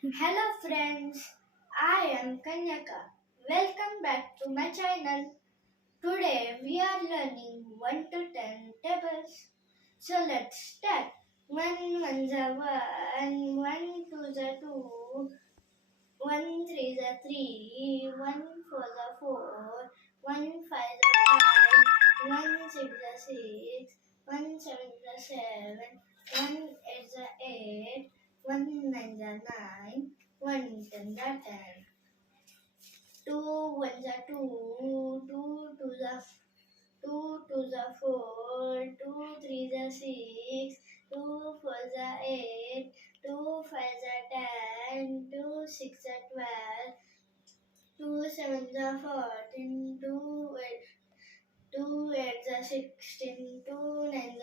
Hello friends, I am Kanyaka. Welcome back to my channel. Today we are learning 1 to 10 tables. So let's start. 1 1 is 1, 1 2 is 2, 1 3 is 3, 1 4 is 4, 1 5 is 5, 1 6 is 6, 1 7 is 7, 1 8 is 8, 1 9 is 9, 1 10 is 10. 2 1 is 2, 2 2 is 2 2 is 4, 2 3 is 6, 2 4 is 8, 2 5 is 10, 2 6 is 12, 2 7 is 14, 2 8 is 16, 2 9 is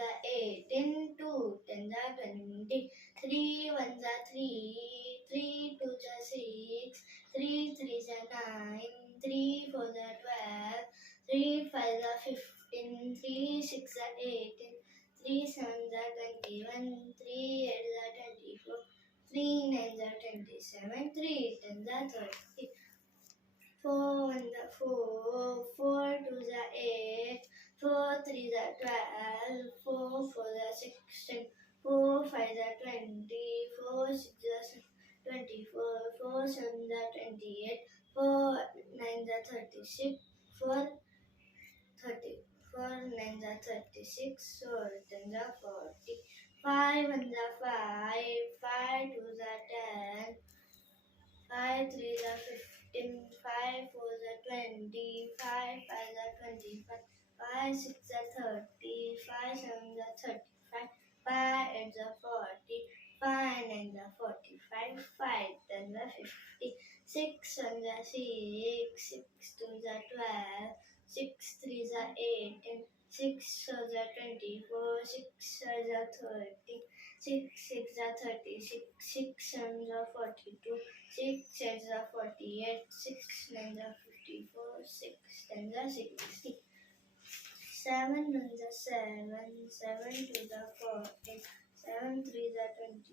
18, 2 10 is 20, 3 1 is 3, 3 2 is 6, 3 3 is 9, 3 4 is 12, 3 5 is 15, 3 6 is 18, 3 7 is 21, 3 8 is 24, 3 9 is 27, 3 10 is 30. 4 1 is 4, 4 2 is 8, 4 3 is 12, 4 4 is 16, 4 5 is 20, 4 6 is 24, 4 7 is 28, 4 9 is 36, 4 30, 4 9 is 36, 4 10 is 40, 5 1 is 5, 5 2 is 10, 5 3 is 15, 5 4 is 20, 5 5 is 25, 5 6 is 30, 5 7 is 35, 5 8 is 40, 5 9 is 45, 5 10 is 50, 6 1 is 6, 6 2 is 12, 6 3 is 18, 6 4 is 24, 6 5 is 30, 6 6 is 36, 6 7 is 42, 6 8 is 48, 6 9 is 54, 6 10 is 60, 7 1 is 7, 7 2 is 14, 7 3 is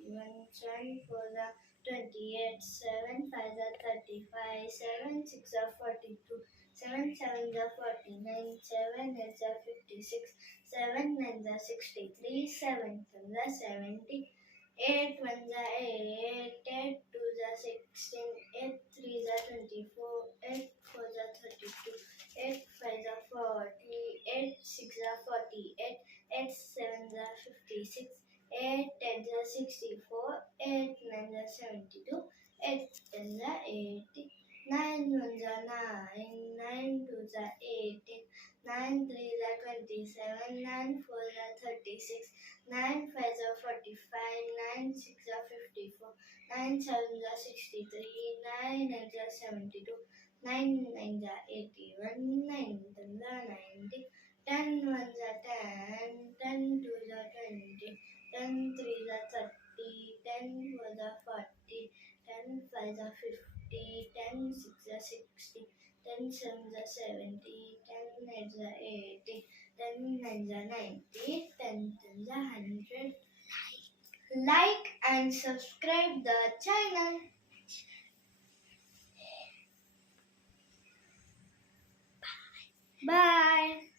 21, 7 4 is 28, 7 5 is 35, 7 6 is 42, 7 7 is 49, 7 8 is 56, 7 9 is 63, 7 10 is 70, 8 1 is 8, 8 2 is 16, 8 3 is 24, 8 4 is 32, 8 5 is 40, 8 6 is 48, 8 7 is 56, 8 10 is 64, 8 9 is 72, 8 10 is 80, 9 1 is 9, 9 2 is 18, 9 3 is 27, 9 4 is 36, 9 5 is 45, 9 6 is 54, 9 7 is 63, 9 8 is 72, 9 9 is 81, 9 10 is 90, 10 1 is 10, 10 2 is 20, 10 3 is 30, 10 4 is 40, 10 5 is 50, 10 6 is 60, 10 7 is 70, 10 8 is 80, 10 9 is 90, 10 10 is 100. Like and subscribe the channel. Bye.